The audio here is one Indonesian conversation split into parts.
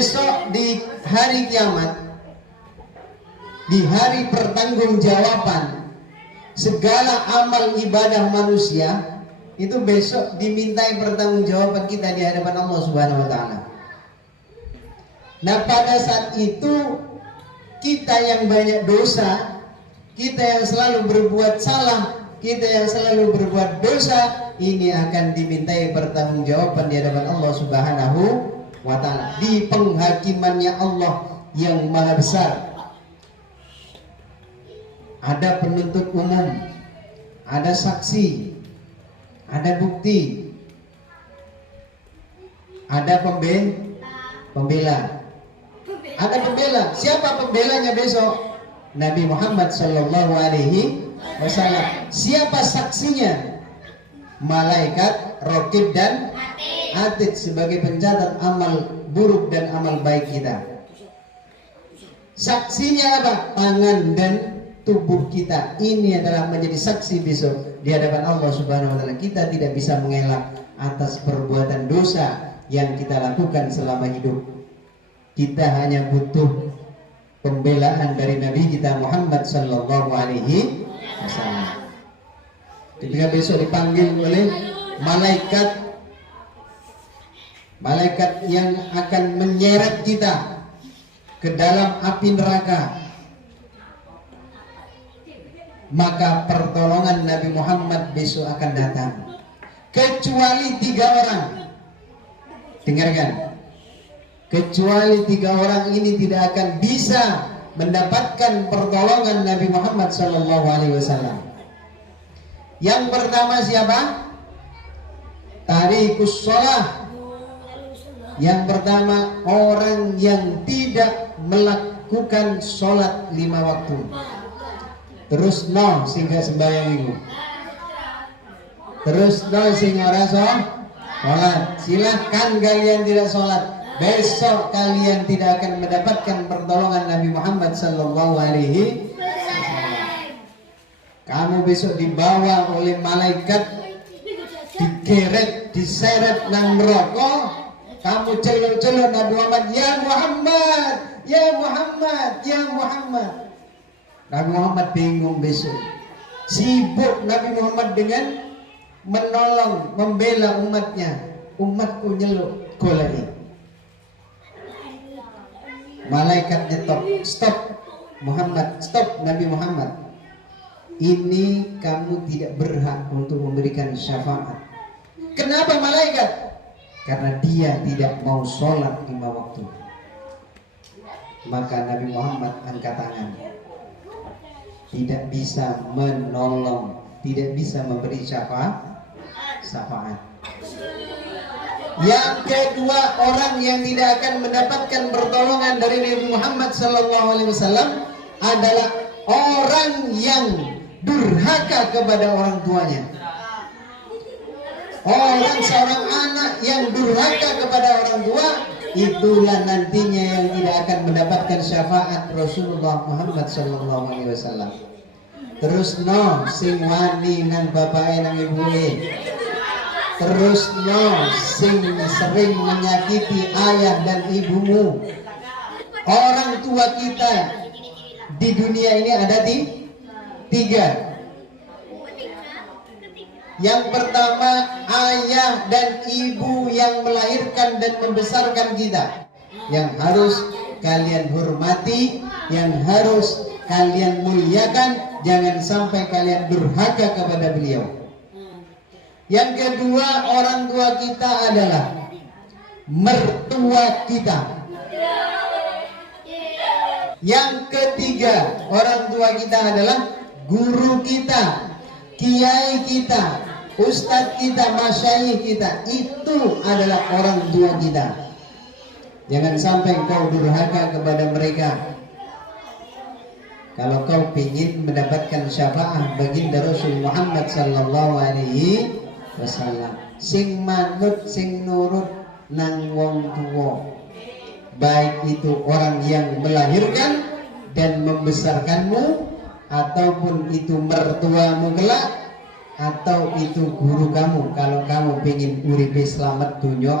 besok di hari kiamat, di hari pertanggungjawaban segala amal ibadah manusia itu besok dimintai pertanggungjawaban kita di hadapan Allah Subhanahu wa taala. Nah, pada saat itu kita yang banyak dosa, kita yang selalu berbuat salah, kita yang selalu berbuat dosa, ini akan dimintai pertanggungjawaban di hadapan Allah Subhanahu wa taala di penghakimannya Allah yang Maha Besar. Ada penuntut umum, ada saksi, ada bukti, ada pembela. Ada pembela. Siapa pembelanya besok? Nabi Muhammad sallallahu alaihi wasallam. Siapa saksinya? Malaikat Raqib dan Atid sebagai pencatat amal buruk dan amal baik kita. Saksinya apa? Tangan dan tubuh kita. Ini adalah menjadi saksi besok di hadapan Allah Subhanahu wa taala. Kita tidak bisa mengelak atas perbuatan dosa yang kita lakukan selama hidup. Kita hanya butuh pembelaan dari Nabi kita Muhammad sallallahu alaihi wasallam. Ketika besok dipanggil oleh malaikat yang akan menyeret kita ke dalam api neraka, maka pertolongan Nabi Muhammad besok akan datang. Kecuali 3 orang. Dengarkan. Kecuali 3 orang ini tidak akan bisa mendapatkan pertolongan Nabi Muhammad SAW. Yang pertama siapa? Tarikus sholah. Yang pertama orang yang tidak melakukan sholat 5 waktu. Terus no sehingga sembahyang itu. Terus no sehingga ora sholat. Silahkan kalian tidak sholat. Besok kalian tidak akan mendapatkan pertolongan Nabi Muhammad sallallahu alaihi wasallam. Kamu besok dibawa oleh malaikat, digeret, diseret nang neraka. Kamu celok-celok Nabi Muhammad, ya Muhammad, ya Muhammad, ya Muhammad. Nabi Muhammad bingung besok. Sibuk Nabi Muhammad dengan menolong, membela umatnya. Umatku nyeluk golai. Malaikat nyetop, stop Muhammad, stop Nabi Muhammad. Ini kamu tidak berhak untuk memberikan syafaat. Kenapa malaikat? Karena dia tidak mau sholat 5 waktu. Maka Nabi Muhammad angkat tangan. Tidak bisa menolong, tidak bisa memberi syafaat. Yang kedua, orang yang tidak akan mendapatkan pertolongan dari Nabi Muhammad SAW adalah orang yang durhaka kepada orang tuanya. Seorang anak yang durhaka kepada orang tua, itulah nantinya yang tidak akan mendapatkan syafaat Rasulullah Muhammad SAW. Terus no sing wani nang bapake nang ibune. Terus no sing sering menyakiti ayah dan ibumu. Orang tua kita di dunia ini ada 3. Yang pertama, ayah dan ibu yang melahirkan dan membesarkan kita, yang harus kalian hormati, yang harus kalian muliakan. Jangan sampai kalian durhaka kepada beliau. Yang kedua, orang tua kita adalah mertua kita. Yang ketiga, orang tua kita adalah guru kita, kiai kita, ustadz kita, masyayikh kita. Itu adalah orang tua kita. Jangan sampai kau durhaka kepada mereka. Kalau kau ingin mendapatkan syafaat baginda Rasul Muhammad sallallahu alaihi wasallam, sing manut sing nurut nang wong tuwa, baik itu orang yang melahirkan dan membesarkanmu, ataupun itu mertuamu kelak, atau itu guru kamu. Kalau kamu ingin uripe selamat dunia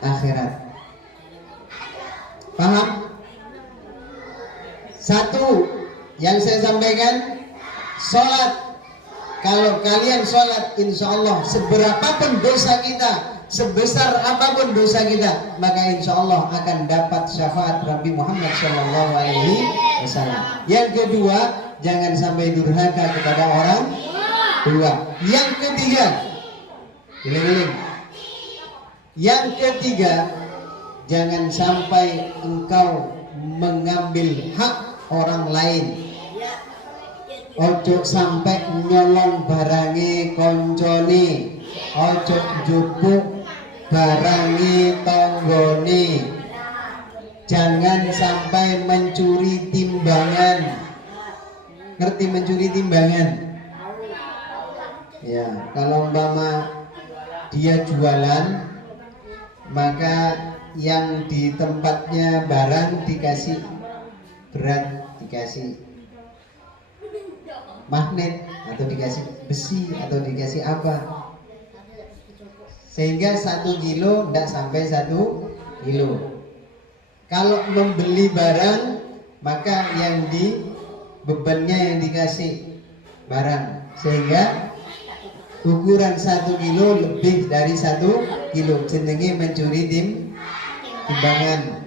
akhirat. Paham? Satu yang saya sampaikan, sholat. Kalau kalian sholat, insya Allah seberapapun dosa kita, sebesar apapun dosa kita, maka insya Allah akan dapat syafaat Nabi Muhammad SAW. Yang kedua, jangan sampai durhaka kepada orang tua. Yang ketiga, yang ketiga, jangan sampai engkau mengambil hak orang lain. Ojo sampai nyolong barangi koncone, ojo jupuk barangi tonggone, jangan sampai mencuri timbangan. Ngerti mencuri timbangan? Ya, kalau umpama dia jualan, maka yang di tempatnya barang dikasih berat, dikasih magnet, atau dikasih besi, atau dikasih apa, sehingga 1 kilo tidak sampai 1 kilo. Kalau membeli barang, maka yang di bebannya yang dikasih barang, sehingga ukuran 1 kilo lebih dari 1 kilo, jenenge mencuri timbangan.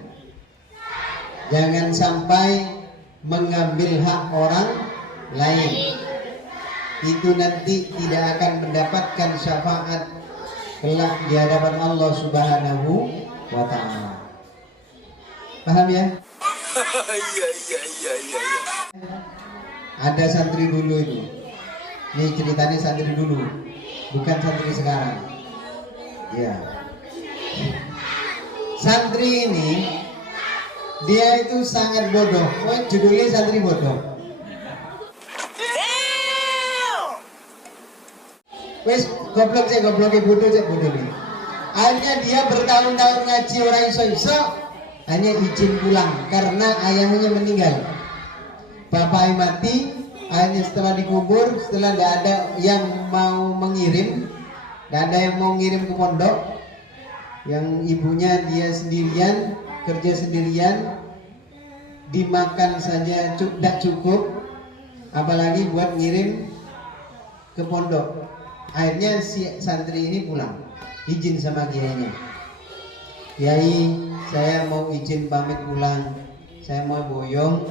Jangan sampai mengambil hak orang lain, itu nanti tidak akan mendapatkan syafaat kelak di hadapan Allah Subhanahu wa Ta'ala. Paham ya? Ada santri dulu itu. Ini ceritanya santri dulu, bukan santri sekarang. Ya. Santri ini dia itu sangat bodoh. Oh, judulnya santri bodoh. Wes goblok bodoh nih. Akhirnya dia bertahun-tahun ngaji orang iso-iso, hanya izin pulang karena ayahnya meninggal. Bapaknya mati, akhirnya setelah dikubur, setelah tidak ada yang mau mengirim, tidak ada yang mau ngirim ke pondok, yang ibunya dia sendirian, kerja sendirian, dimakan saja tidak cukup, apalagi buat ngirim ke pondok. Akhirnya si santri ini pulang, izin sama kiainya. Kiai, saya mau izin pamit pulang, saya mau boyong.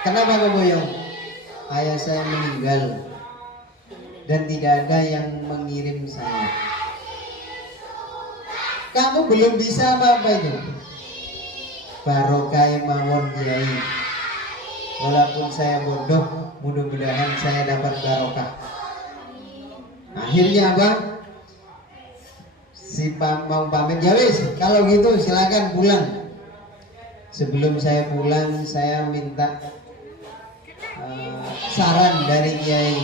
Kenapa mau boyong? Ayah saya meninggal dan tidak ada yang mengirim saya. Kamu belum bisa apa-apa itu. Barokah mawon kiai. Walaupun saya bodoh, mudah-mudahan saya dapat barokah. Akhirnya apa? Si mau pamit, ya wis, kalau gitu silakan pulang. Sebelum saya pulang, saya minta saran dari kiai.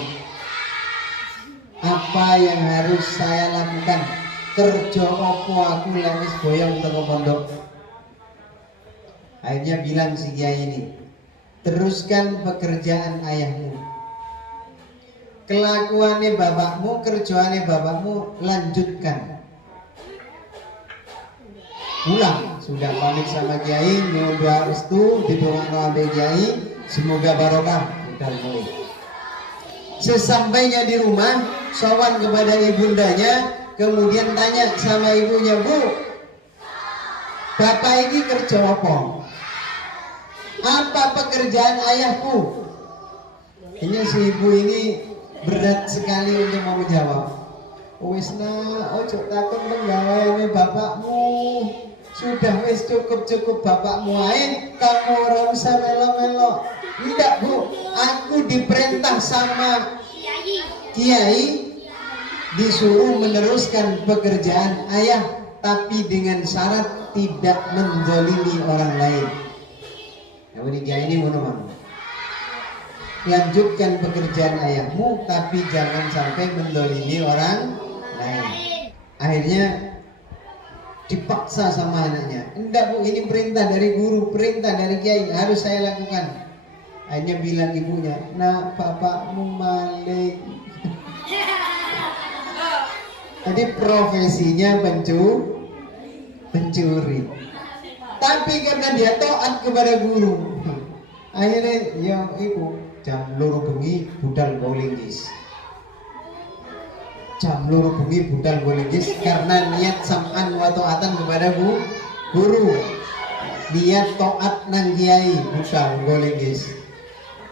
Apa yang harus saya lakukan? Kerja opo aku lewis boyong teko pondok. Akhirnya bilang si kiai ini, teruskan pekerjaan ayahmu. Kelakuannya bapakmu, kerjaannya bapakmu, lanjutkan. Pulang, sudah pamit sama kiai, nyuwun doa restu, didoakan oleh kiai, semoga barokah. Udah mulai. Sesampainya di rumah, sowan kepada ibundanya, kemudian tanya sama ibunya, Bu, bapak ini kerja apa? Apa pekerjaan ayahku? Ini si ibu ini berat sekali untuk mau menjawab. Wis ojo takut penggaweane bapakmu. Sudah wis cukup bapakmu ae, kamu ora usah melo-melo. Tidak, Bu, aku diperintah sama kiai disuruh meneruskan pekerjaan ayah, tapi dengan syarat tidak menzalimi orang lain. Nah, kiai ini ngono. Lanjutkan pekerjaan ayahmu, tapi jangan sampai mendolimi orang lain. Akhirnya dipaksa sama anaknya. Enggak, Bu, ini perintah dari guru, perintah dari kiai, harus saya lakukan. Akhirnya bilang ibunya, nah bapakmu maling. Jadi profesinya pencuri. Tapi karena dia taat kepada guru, akhirnya ya iku jam loro bengi budal golingis. Jam loro bengi budal golingis karena niat sam'an wa ta'atan kepada guru. Niat taat nang kiai budal golingis.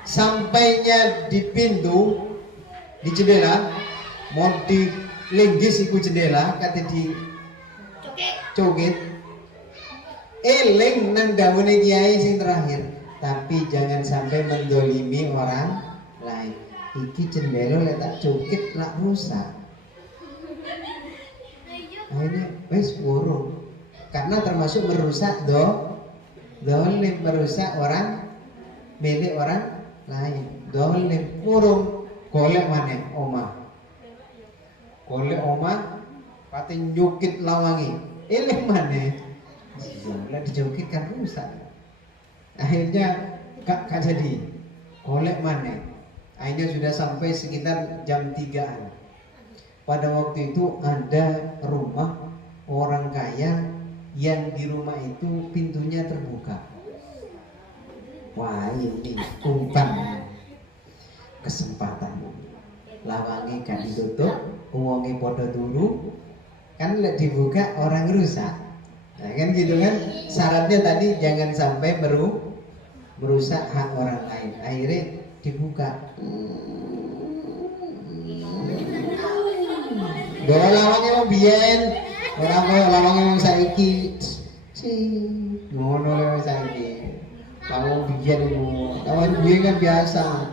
Sampainya di pintu, di jendela, mau di linggis iku jendela, kata di coget. Eling nang dawuhe kiai sing terakhir, tapi jangan sampai mendolimi orang lain. Iki jendela lek tak coget lak rusak. Akhirnya wes burung, karena termasuk merusak dolim, merusak orang milik orang lain. Dolim burung golek maneh omah, golek omah pati nyukit lawangi eling maneh. Lah dijokit kan rusak. Akhirnya gak jadi. Golek maneh. Akhirnya sudah sampai sekitar jam 3-an. Pada waktu itu ada rumah orang kaya yang di rumah itu pintunya terbuka. Wah, ini umpan kesempatan. Lawangi kan ditutup, uangnya podo dulu. Kan lek dibuka orang rusak. Nah, kan gitu kan, syaratnya tadi jangan sampai merusak hak orang lain. Akhirnya dibuka. Doa lawannya mau biyen, orang kaya lawannya mau saiki. Ngono lho saiki. Lawan biyen iku, lawan biyen kan biasa.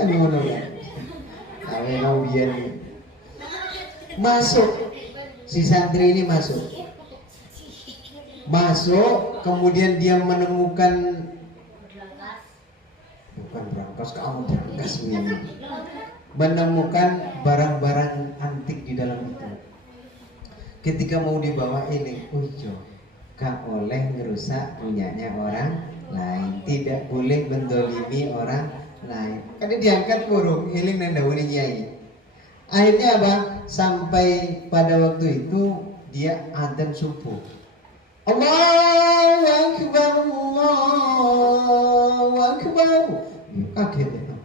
Kan ngono ya. Awe mau biyen. Masuk, si santri ini masuk, kemudian dia menemukan, bukan berangkas, kamu berangkas ini, menemukan barang-barang antik di dalam itu. Ketika mau dibawa ini, gak boleh ngerusak punyanya orang lain, tidak boleh mendolimi orang lain. Karena diangkat burung, iling nang dawuhe nyai. Akhirnya apa? Sampai pada waktu itu dia adzan subuh. Allahu Akbar, Allahu Akbar. Kaget ya.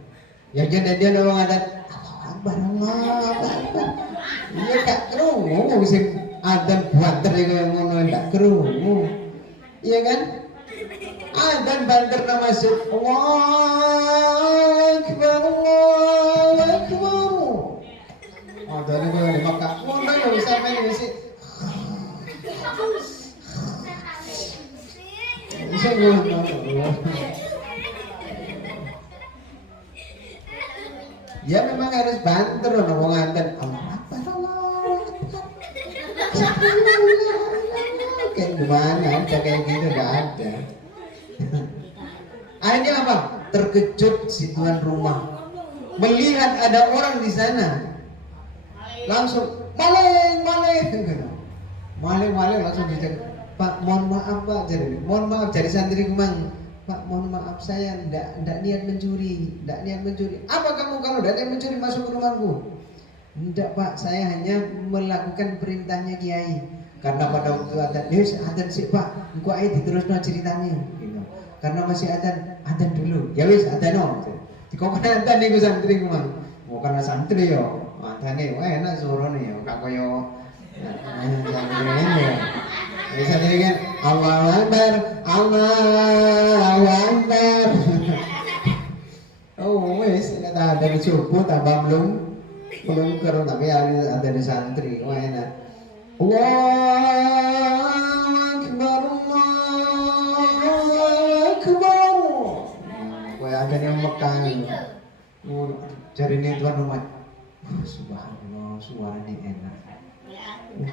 Ya jadi dia nawang adat Allahu Akbar, Allahu Akbar. Iya gak krungu sing adzan banter kaya ngono gak krungu. Iya kan? Adzan banter masuk Allahu Akbar, Allahu Akbar. Adane kowe nek Mekah ngono ya sampeyan wis. Bisa ngono. Ya memang harus banter ono wong adzan. Allah Akbar, Allah Akbar. Kayak gimana? Kayak gitu enggak ada. Akhirnya apa? Terkejut si tuan rumah melihat ada orang di sana. Langsung maling langsung dicek. Pak, mohon maaf Pak, mohon maaf dari santri Kemang. Pak, mohon maaf saya ndak niat mencuri. Apa kamu kalau ndak niat mencuri masuk ke rumahku? Ndak Pak, saya hanya melakukan perintahnya Kiai. Karena pada waktu adzan sih Pak, engko ae diterusno ceritanya gitu. Karena masih adzan dulu. Ya wis adzan. Dikokon adzan niku santri Kemang. Mau karena santri yo. Matane enak suarane ya, gak koyo ini. Bisa kan Allahu Akbar, Allahu Akbar. Oh wes, kata ada subuh tambah belum kerun tapi ada di santri, wah enak. Allahu Akbar, Allahu Akbar. Kowe ada yang Mekah. Cari nih tuan rumah. Subhanallah, suaranya enak.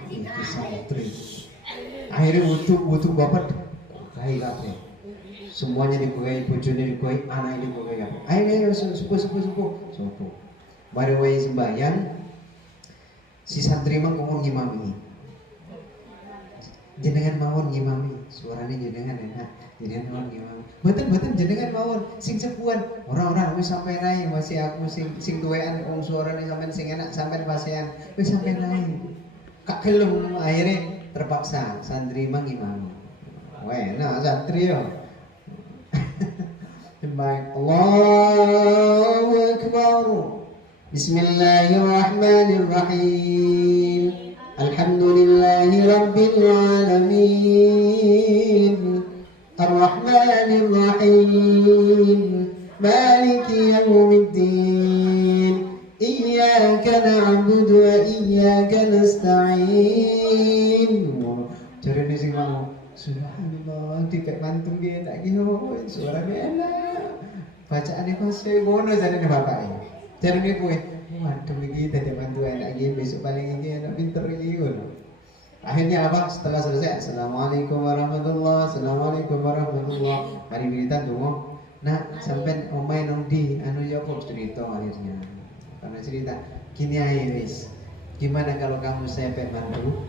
Itu santri. Akhirnya butuh bapak kayak apa? Semuanya dibukai, bojone dibukai, anaknya dibukai. Akhirnya subuh. Mari wae sembahyang. Si santri mang ngomong ngimami. Jenengan mawon ngimami, suaranya jenengan enak. Jenengan mawon ngimami. Mboten jenengan mawon sing sepuhan. Ora wis sampai naik masih aku sing tuwean wong suarane sampean sing enak sampean pasean. Wis sampai naik. Kak gelem akhirnya terpaksa santri mengimami. Weh, nah santri yo. Baik, Allahu Akbar. Bismillahirrahmanirrahim. Alhamdulillahi Rabbil Alamin. Ar-Rahmanir-Rahim. Maliki Yawmiddin. Iyyaka na'budu wa iyyaka nasta'in. Cari di sini mau. Subhanallah, dipek mantung dia tak kira suaranya enak. Bacaannya pasti ngono jarene bapaknya. Jarene kowe, waduh iki dadi mantu enak iki besok paling iki enak pinter iki ngono. Akhirnya apa? Setelah selesai, Assalamualaikum warahmatullahi, Assalamualaikum warahmatullahi. Mari wiritan donga. Nak, sampean omae nang ndi? Anu ya kok cerita akhirnya. Karena cerita, gini aja wis. Gimana kalau kamu saya pek mantu?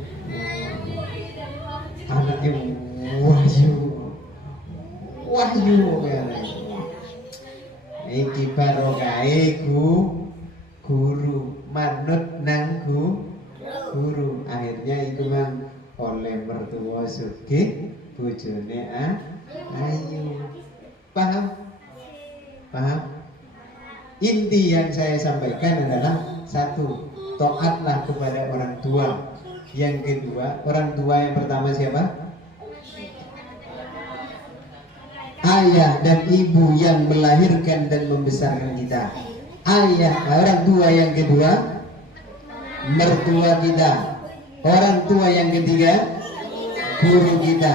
Anaknya wahyu ya. Iki barokahe guru manut nang guru. Akhirnya itu mang oleh mertua sugih, bojone ayu. Paham? Inti yang saya sampaikan adalah satu, taatlah kepada orang tua. Yang kedua, orang tua yang pertama siapa? Ayah dan ibu yang melahirkan dan membesarkan kita. Orang tua yang kedua, mertua kita. Orang tua yang ketiga, guru kita.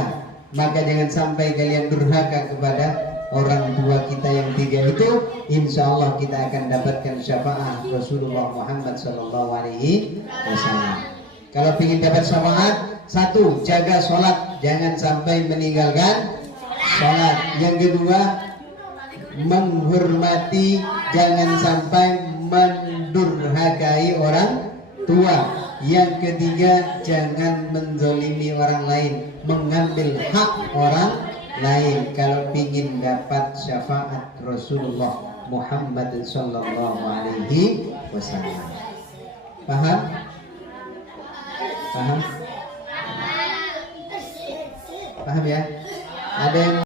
Maka jangan sampai kalian durhaka kepada orang tua kita yang tiga itu. Insya Allah kita akan dapatkan syafaat Rasulullah Muhammad SAW. Kalau ingin dapat syafaat, satu, jaga sholat, jangan sampai meninggalkan sholat. Yang kedua, menghormati, jangan sampai mendurhakai orang tua. Yang ketiga, jangan menzalimi orang lain, mengambil hak orang lain. Kalau ingin dapat syafaat Rasulullah Muhammad SAW. Paham? Paham ya? Ada yang